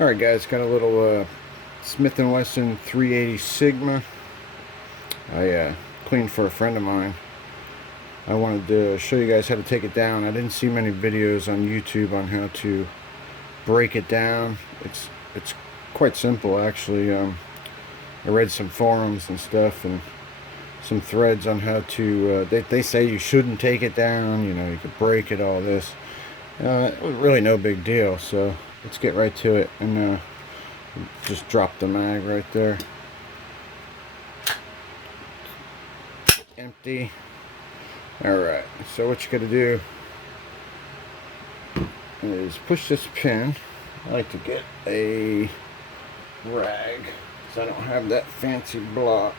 Alright guys, got a little Smith and Wesson 380 Sigma. I cleaned for a friend of mine. I wanted to show you guys how to take it down. I didn't see many videos on YouTube on how to break it down. It's quite simple actually. I read some forums and stuff and some threads on how to, they say you shouldn't take it down, you know, you could break it, all this. It was really no big deal, so let's get right to it and just drop the mag right there. Empty. Alright, so what you gotta do is push this pin. I like to get a rag because I don't have that fancy block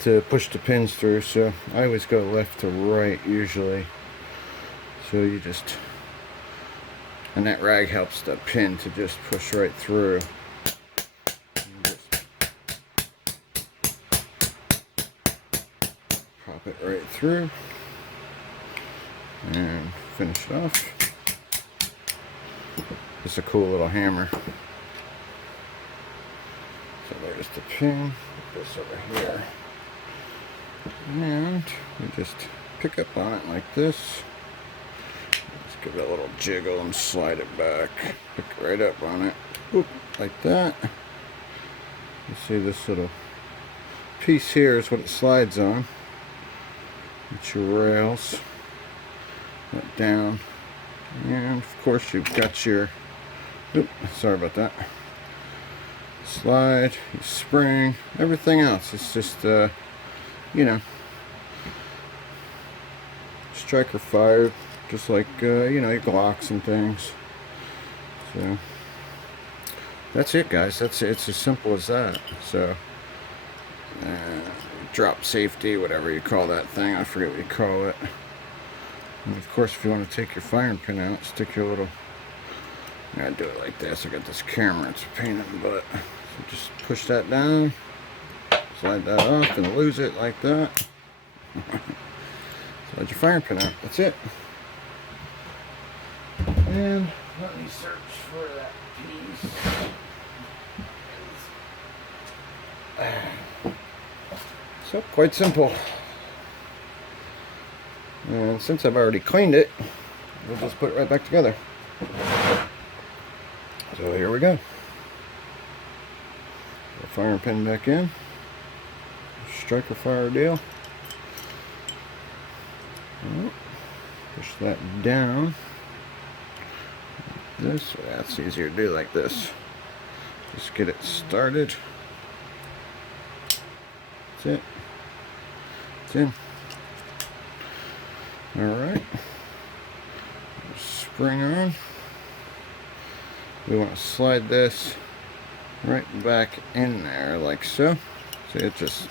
to push the pins through, so I always go left to right usually. So you just, and that rag helps the pin to just push right through. Just pop it right through and finish it off. It's a cool little hammer. So there's the pin. Put this over here. And we just pick up on it like this. Let's give it a little jiggle and slide it back. Pick right up on it. Oop, like that. You see this little piece here is what it slides on. It's your rails. That down. And of course you've got your, oop, sorry about that. Slide, your spring, everything else. It's just you know, striker fired, just like you know, your Glocks and things. So that's it, guys. That's it. It's as simple as that. So drop safety, whatever you call that thing, I forget what you call it. And of course, if you want to take your firing pin out, stick your little, I gotta do it like this. I got this camera, it's a pain in the butt. So just push that down, slide that off and lose it like that. Slide your firing pin out. That's it. And let me search for that piece. So quite simple. And since I've already cleaned it, we'll just put it right back together. So here we go. The firing pin back in. Striker fire deal. Push that down. This way, that's easier to do like this. Just get it started. That's it. It's in. Alright. Spring on. We want to slide this right back in there like so. See, it just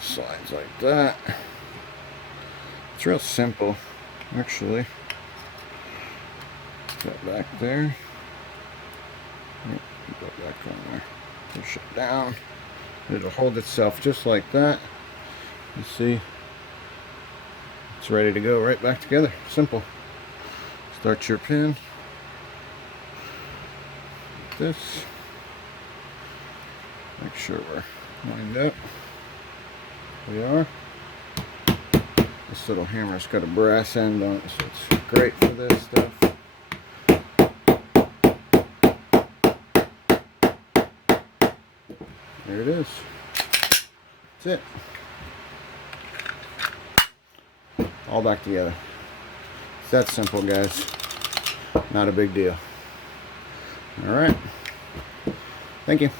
slides like that. It's real simple, actually. Put that back there. Yep, put that back on there. Push it down. It'll hold itself just like that. You see, it's ready to go right back together. Simple. Start your pin. Like this. Make sure we're lined up. We are. This little hammer's got a brass end on it, so it's great for this stuff. There it is. That's it. All back together. It's that simple, guys. Not a big deal. Alright. Thank you.